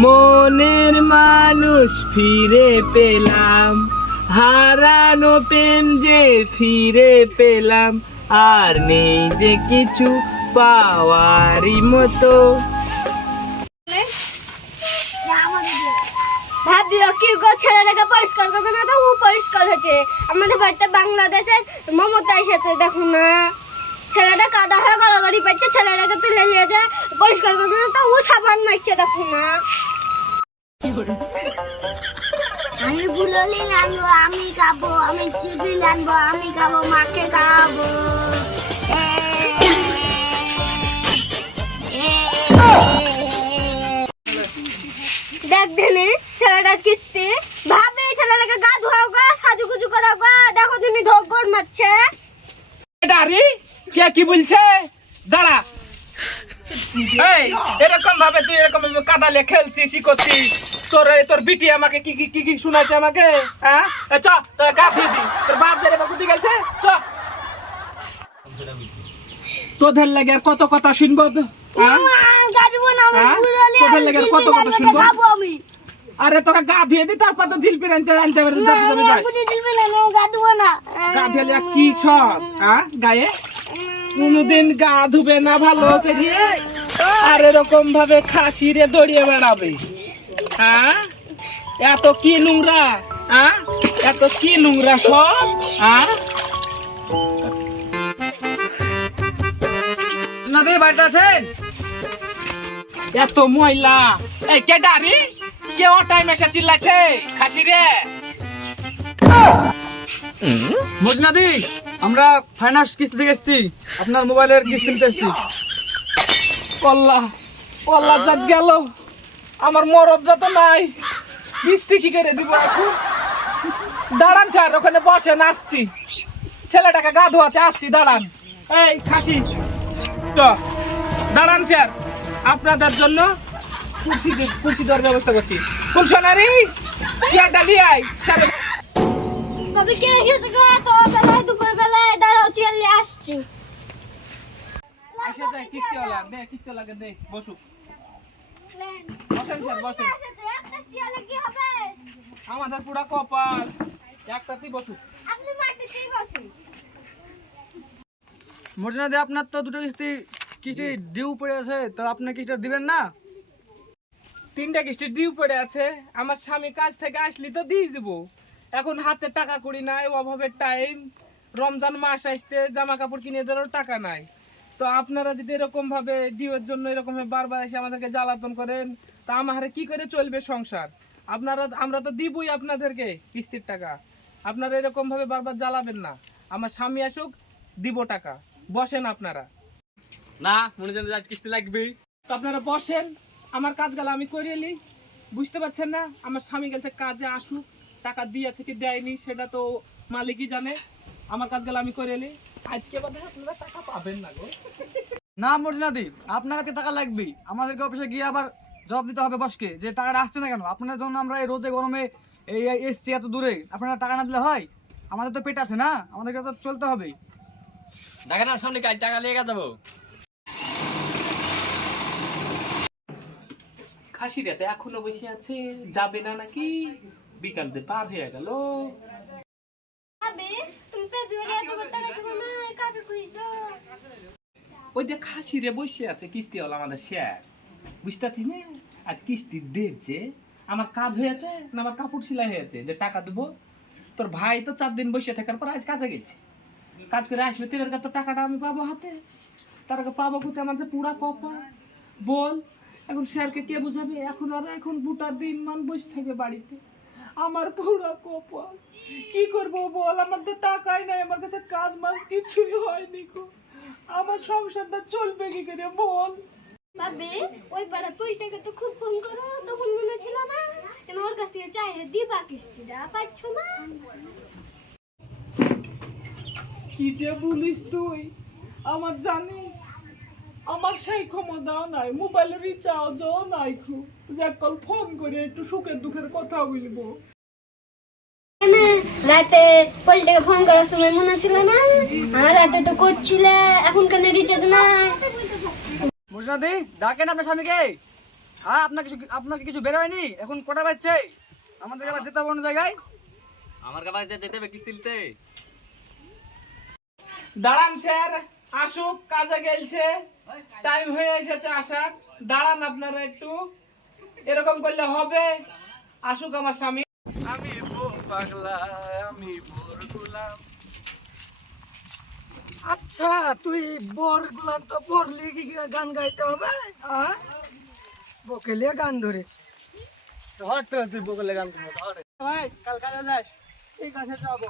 মনের মানুষ ফিরে পেলাম, হারানো প্রেম যে ফিরে পেলাম, আর নেই যে কিছু পাওয়ারই মতো। ভাবিও কি গো, ছেলেটাকে পরিষ্কার করবে না তো ও পরিষ্কার হচ্ছে। আমাদের বাড়িতে বাংলাদেশে মমতা এসেছে, দেখো না ছেলেটা কাদা হয়ে গড়াগড়ি পাচ্ছে, ছেলেটাকে তুলে নিয়ে যায় পরিষ্কার করবে না তো ও সাবান মারছে, দেখো না। আমি বুললি আনবো, আমি খাবো, আমি টিফিন আনবো, আমি খাবো, মাকে খাবো। দেখ দেনে ছেলেটার কিস্তি, ভাবে ছেলেটাকে গা ধোয়াও গা, সাজুগুজু করাও গা, দেখো তুমি ঢোক গড় মারছে। ডারি কে কি বলছে? দাঁড়া, এই এরকম ভাবে তুই এরকম কাদালে খেলছিস ই করছিস, তোর বিটি আমাকে কি কি কি শোনাচ্ছে আমাকে, হ্যাঁ? চ তোর গা ধুয়ে দি, তোর বাপ ধরে বুঝি গেছে, চ। তোদের লাগে আর কত কথা শুনবো, হ্যাঁ? তোদের লাগে আর কত কথা শুনবো। আরে তোকে গা ধুয়ে দি, তারপর তো জিলপি আনতে আনতে গা ধুয়ে কি সব, হ্যাঁ? গায়ে কোনদিন গা ধুবে না ভালো করে, আর এরকম ভাবে খাসিরে দড়িয়ে বেড়াবে, হ্যাঁ? এত কি নোংরা, হ্যাঁ? এত কি নোংরা সব, হ্যাঁ? আপনাদের বাড়িতে আছেন? এত ময়লা, এই কে ডারি, কে ও টাইম এসে চিল্লাচ্ছে খাসিরে? মজনাদি, আমরা ফাইন্যান্স কিস্তি থেকে এসেছি, আপনার মোবাইলের কিস্তি নিতে এসেছি। আল্লাহ আল্লাহ যা গেল, আমার মরদ যত নাই, কিস্তি কি করে দিব এখন? দাঁড়ান স্যার, ওখানে বসেন, আসছি, ছেলেটাকে গা ধোয়াতে আসছি, দাঁড়ান। এই খাসি তো দাঁড়ান স্যার, আপনাদের জন্য কুর্সি দেওয়ার ব্যবস্থা করছি। খুব সোনারি চেয়ারটা নিয়ে আয় স্যার। ভাবি কে এসেছে গো, তো বেলায় দুপুর বেলায় দাঁড়াও, চেয়ার নিয়ে আসছি। আসে যায় কিস্তিওয়ালা, দে কিস্তিওয়ালাকে দে, বসুক। বসেন স্যার, বসেন। একটা চেয়ারে কি হবে? আমাদের পুরা কপাল, একটাতেই বসুক। আপনি মাটিতেই বসুন। মজনাদি, আপনার তো দুটো কিস্তি ডিউ পড়ে আছে, তো আপনি কিস্তিটা দিবেন না? 3টা কিস্তি ডিউ পড়ে আছে, আমার স্বামী কাজ থেকে আসলি তো দিয়ে দিব। এখন হাতে টাকা করি নাই, অভাবের টাইম, রমজান মাস আসছে, জামা কাপড় কিনে দেওয়ারও টাকা নাই। তো আপনারা যদি এরকম ভাবে ডিউয়ের জন্য এরকম বারবার এসে আমাদেরকে জ্বালাতন করেন, তা আমার কি করে চলবে সংসার? আমরা তো দিবই আপনাদেরকে কিস্তির টাকা, আপনারা এরকম ভাবে বারবার জ্বালাবেন না। আমার স্বামী আসুক, দিব টাকা। বসেন আপনারা। না, মনে জানেন আজ কিস্তি লাগবে। তো আপনারা বসেন, আমার কাজ গেল আমি করে এলি। বুঝতে পারছেন না, আমার স্বামী গেছে কাজে, আসুক, টাকা দিয়েছে কি দেয়নি সেটা তো মালিকই জানে। আমার কাজ গেল আমি করে এলি, আজকে বাদে আপনারা টাকা পাবেন না গো। না মজনাদি, আপনার কাছে টাকা লাগবে, আমাদেরকে অফিসে গিয়ে আবার জবাব দিতে হবে বসকে, যে টাকাটা আসছে না কেন। আপনার জন্য আমরা এই রোদে গরমে এই এসছি এত দূরে, আপনারা টাকা না দিলে হয়? আমাদের তো পেট আছে না, আমাদেরকে তো চলতে হবে। দেখেন না সামনে কাজ, টাকা লেগে যাবো। খাসিরা তো এখনো বসে আছে, যাবে না নাকি? বিকাল দিয়ে পার হয়ে গেল। ভাবি তুমি পেজুরে এত কথা ছিল না, কাকে কইছো? ওই যে খাসিরে বসে আছে কিস্তিওয়ালা আমাদের শেয়ার, বুঝতে পারছিস না? আজ কিস্তির ডেট যে, আমার কাজ হয়েছে না আমার কাপড় সেলাই হয়েছে যে টাকা দেবো। তোর ভাই তো 4 দিন বসে থাকার পর আজ কাজে গেছে, কাজ করে আসবে, তেলের তো টাকাটা আমি পাবো হাতে। তার আগে পাবো কোথায়? আমাদের পুরা কপা বল। এখন স্যারকে কে বুঝাবে? এখন বুটার দিন মান বসে থাকবে বাড়িতে, আমার পুরা কপাল। কি করবো বল, আমার তো টাকাই নাই, আমার কাছে কাজ মাস কিছুই হয়নি গো, আমার সংসারটা চলবে কি করে বল? ভাবি ওই পাড়া পুলটাকে তো খুব ফোন করো, তখন মনে ছিল না কেন ওর কাছ থেকে চাইলে দিবা কিস্তিটা পাচ্ছ না। কি যে বলিস তুই, আমার জানিস আমার সেই ক্ষমতাও নাই, মোবাইলের রিচার্জও নাই, খুব যে কল ফোন করে একটু সুখের দুঃখের কথা বলবো। রাতে পুলটাকে ফোন করার সময় মনে ছিল না, আর রাতে তো করছিলে, এখন কেন রিচার্জ নাই? মজনাদি, ডাকেন আপনার স্বামীকে। আপনাকে কিছু বেরোয়নি? এখন কটা বাজছে? আমাদের আবার যেতে হবে অন্য জায়গায়। আমার কাছে যেতে হবে কিস্তি নিতে। দাঁড়ান স্যার, আসুক, কাজে গেলছে, টাইম হয়ে এসেছে আসার। দাঁড়ান আপনারা একটু, এরকম করলে হবে? আসুক আমার স্বামী। আমি বউ পাগলা, আমি বোর গোলাম। আচ্ছা, তুই বোর গুলাম তো পড়লি কি গান গাইতে হবে? বকেলিয়া গান ধরেছে। হট তো তুই বগলে গান করবো, হট। ভাই কাল কাজে যাস? ঠিক আছে, যাবো।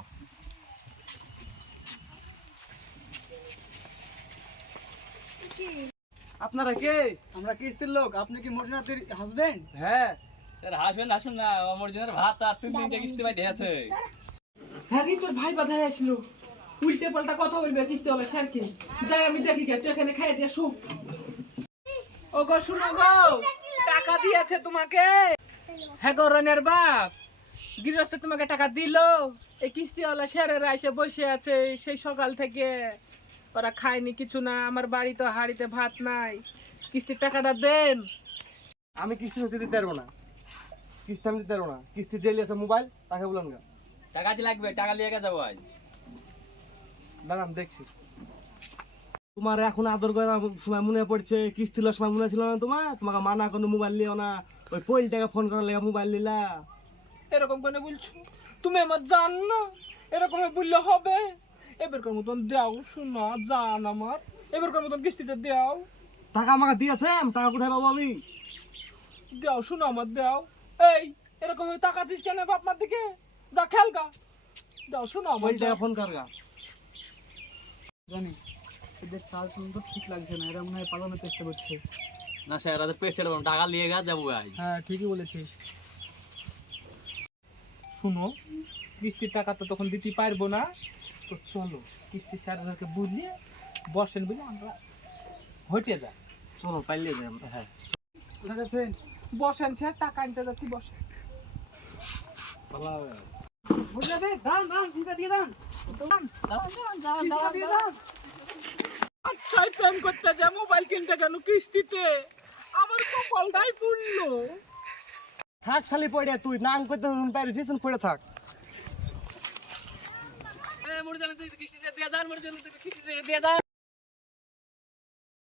আপনারা কে? আমরা কিস্তির লোক। আপনি কি মর্জিনাথের হাজবেন্ড? হ্যাঁ। স্যার হাসবেন আসুন না, আমার জন্য ভাত আর 3 দিনটা কিস্তি পাইতে আছে। হ্যাঁ রে, তোর ভাই বাধায় আসলো, উল্টে পাল্টা কথা বলবে কিস্তি হলে স্যারকে। যাই আমি দেখি কে, তুই এখানে খাই দিয়ে শো। ও গো শুনো গো, টাকা দিয়েছে তোমাকে? হ্যাঁ গো রনের বাপ, গৃহস্থ তোমাকে টাকা দিলো? এই কিস্তি হলে স্যারেরা এসে বসে আছে সেই সকাল থেকে, ওরা খায়নি কিছু না। আমার বাড়ি তো হাড়িতে ভাত নাই, কিস্তির টাকাটা দেন। আমি কিস্তি দিতে পারবো না, কিস্তি আমি দিতে পারবো না। কিস্তি জেলি আছে মোবাইল, তাকে বলুন গা। টাকা যে লাগবে, টাকা লিয়ে যাবো আজ। দাঁড়ান দেখছি। তোমার এখন আদর করার সময় মনে পড়ছে, কিস্তি লওয়ার সময় মনে ছিল না তোমার? তোমাকে মানা কোনো মোবাইল লিও না, ওই পইলটাকে ফোন করার লেগে মোবাইল নিলা। এরকম করে বলছো? তুমি আমার জান না, এরকম বললে হবে? এবারকার মতন দাও শোনা, জান আমার, এবারকার মতন কিস্তিটা দাও। টাকা আমাকে দিয়েছে, টাকা কোথায় পাবো আমি? দাও শোনা আমার, দাও। এই এরকম টাকা দিস কেন বাপমার দিকে? দা খেল গা, দাও শোনা আমার, পইলটাকে ফোন কর গা। জানি এদের চাল চলন তো ঠিক লাগছে না, এরা মনে হয় পালানোর চেষ্টা করছে। না স্যার, ওদের পেছনে টাকা লিয়ে যাবো আজ। হ্যাঁ, ঠিকই বলেছিস। শুনো, কিস্তির টাকা তো তখন দিতে পারবো না, তো চলো কিস্তি স্যারকে বুঝলিয়ে বসেন বুঝলে আমরা হটে যাই। চলো পাইলে যাই আমরা। হ্যাঁ কোথায় যাচ্ছেন? বসেন স্যার, টাকা আনতে যাচ্ছি, বসেন। মর্জিনাথে দাঁড়ান, দাঁড়ান, চিন্তা দিয়ে দাঁড়ান। চিন্তা দিয়ে দাঁড়ান। আচ্ছা প্রেম করতে যা মোবাইল কিনতে কেন কিস্তিতে? আমার কপালটাই পুড়লো। থাক শালি পড়ে, তুই নাং করতে পারিস, তুই পড়ে থাক। মর্জিনাথে কিস্তি দিয়ে যান, মর্জিনাথে কিস্তি দিয়ে যান।